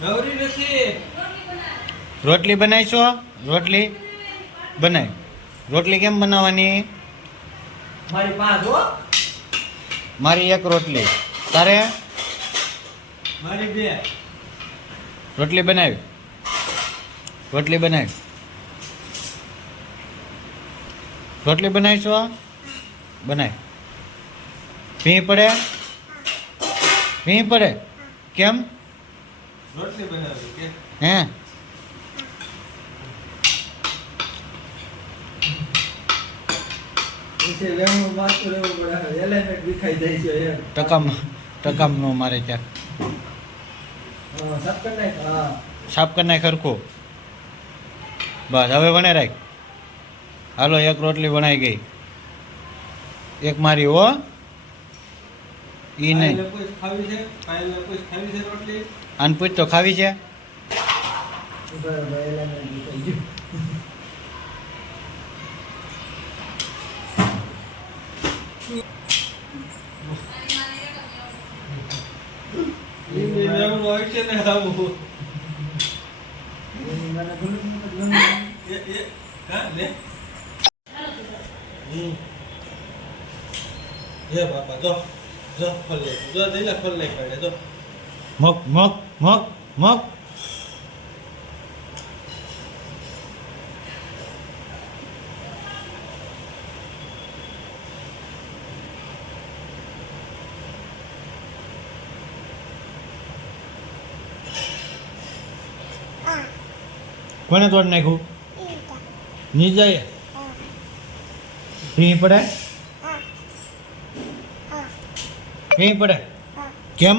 નવરી નથી. રોટલી બનાવીશો? રોટલી બનાવી. રોટલી કેમ બનાવવાની? મારી પાંચ હો. મારી એક રોટલી. તારે? મારી બે. રોટલી બનાવી. રોટલી બનાવી. રોટલી બનાવીશો? બનાવી. ભી પડે? ભી પડે? કેમ? રોટલી બનાવી કે હે? પછી વેણું માથું રહેવું પડે. એલિમેન્ટ વિખાઈ જાય છે યાર. ટકામ નો મારે ક્યાંક. હા સાફ કરી નાખ. હા સાફ કરી નાખ ખરખું. બસ હવે વણે રાખ. હાલો એક રોટલી વણાઈ ગઈ. એક મારી હો. ઈ નહીં. કોઈ ખાવી છે? પાયલ કોઈ ખાવી છે રોટલી? આને પૂછ તો ખાવી છે? બરાબર એલિમેન્ટ વિખાઈ ગયું. મગ મગ મગ મગ. કોને તોડ નાખ્યું? નીજાએ ભી પડે? ભી પડે કેમ?